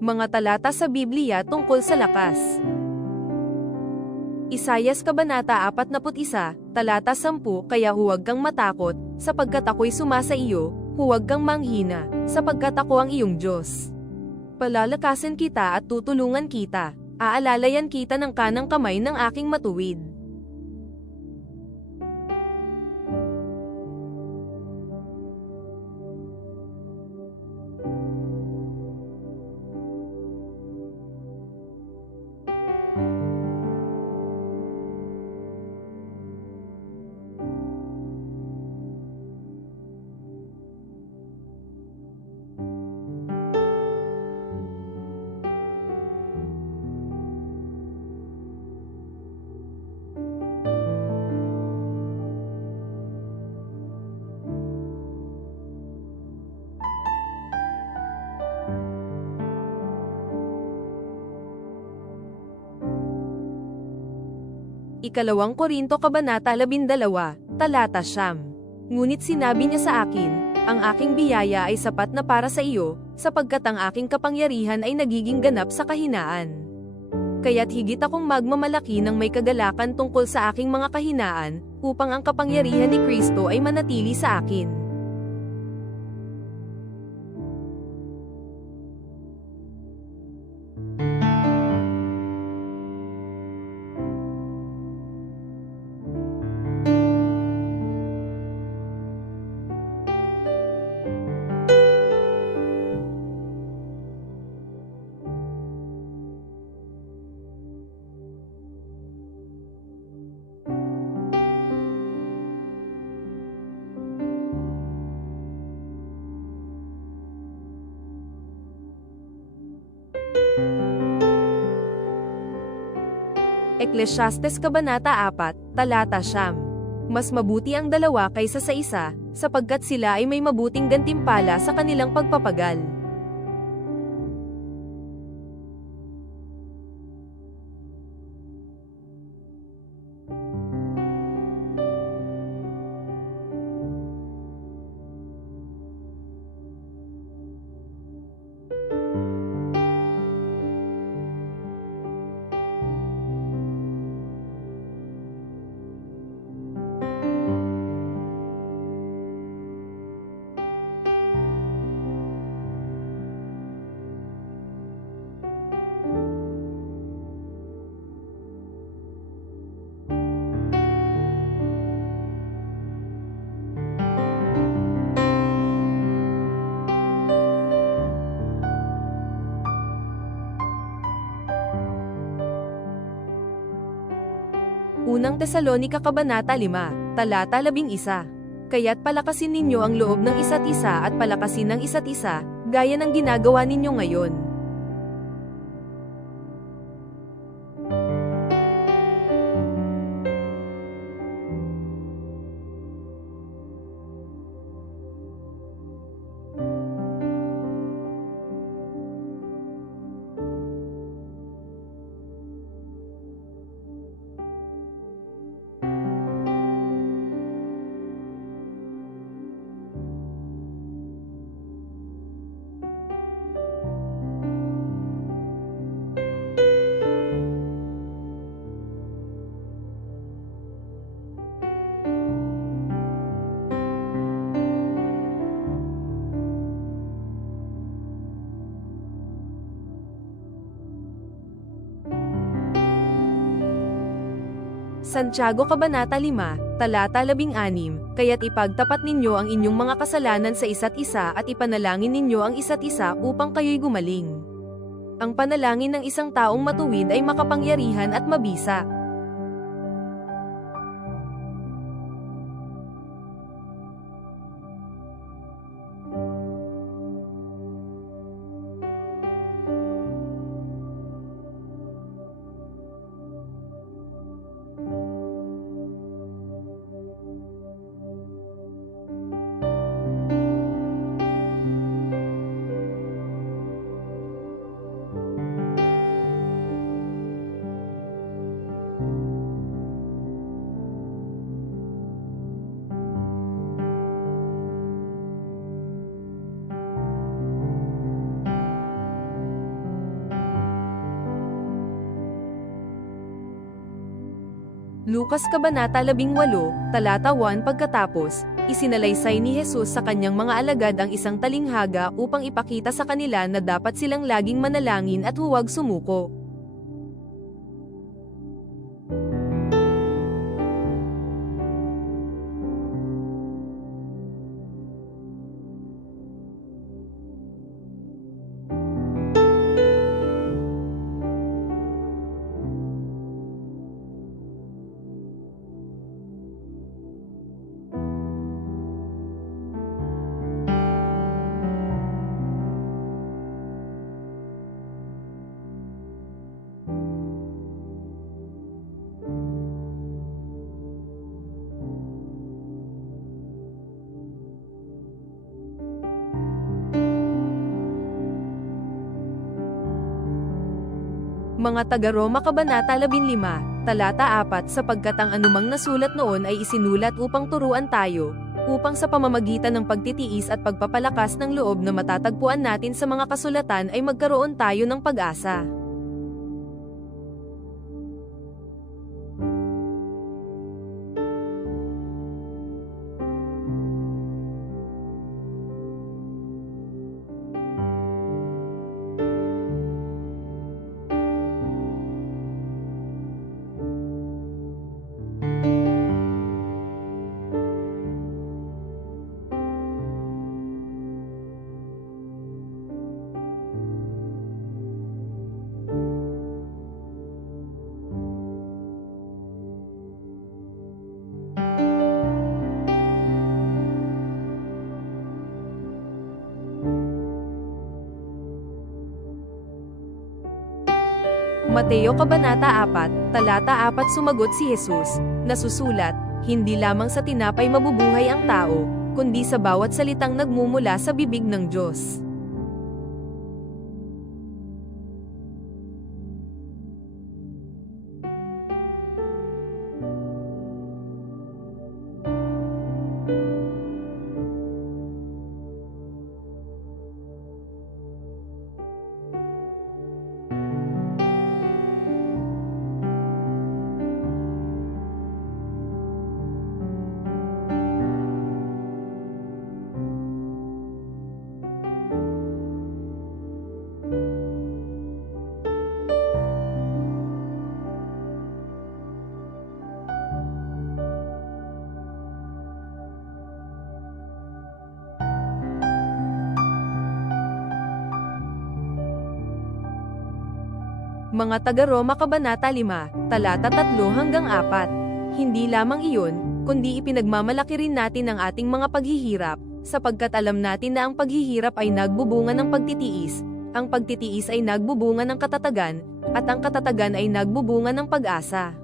Mga talata sa Biblia tungkol sa lakas. Isayas Kabanata 41, talata 10 Kaya huwag kang matakot, sapagkat ako'y sumasa iyo, huwag kang manghina, sapagkat ako ang iyong Diyos. Palalakasin kita at tutulungan kita, aalalayan kita ng kanang kamay ng aking matuwid. Ikalawang Korinto Kabanata 12, Talata Siyam. Ngunit sinabi niya sa akin, ang aking biyaya ay sapat na para sa iyo, sapagkat ang aking kapangyarihan ay nagiging ganap sa kahinaan. Kaya't higit akong magmamalaki ng may kagalakan tungkol sa aking mga kahinaan, upang ang kapangyarihan ni Kristo ay manatili sa akin. Eklesiastes Kabanata 4, Talata Siyam. Mas mabuti ang dalawa kaysa sa isa, sapagkat sila ay may mabuting gantimpala sa kanilang pagpapagal. Unang Tesalonika Kabanata 5, Talata 11. Kaya't palakasin ninyo ang loob ng isa't isa at palakasin ng isa't isa, gaya ng ginagawa ninyo ngayon. Santiago Kabanata 5, Talata 16, Kaya't ipagtapat ninyo ang inyong mga kasalanan sa isa't isa at ipanalangin ninyo ang isa't isa upang kayo'y gumaling. Ang panalangin ng isang taong matuwid ay makapangyarihan at mabisa. Lukas Kabanata 18, talata 1 Pagkatapos, isinalaysay ni Jesus sa kanyang mga alagad ang isang talinghaga upang ipakita sa kanila na dapat silang laging manalangin at huwag sumuko. Mga taga-Roma Kabanata 15, talata 4 sapagkat ang anumang nasulat noon ay isinulat upang turuan tayo, upang sa pamamagitan ng pagtitiis at pagpapalakas ng loob na matatagpuan natin sa mga kasulatan ay magkaroon tayo ng pag-asa. Mateo Kabanata 4, talata 4 sumagot si Jesus, nasusulat, hindi lamang sa tinapay mabubuhay ang tao, kundi sa bawat salitang nagmumula sa bibig ng Diyos. Mga taga-Roma Kabanata 5, talata 3 hanggang 4. Hindi lamang iyon, kundi ipinagmamalaki rin natin ang ating mga paghihirap, sapagkat alam natin na ang paghihirap ay nagbubunga ng pagtitiis, ang pagtitiis ay nagbubunga ng katatagan, at ang katatagan ay nagbubunga ng pag-asa.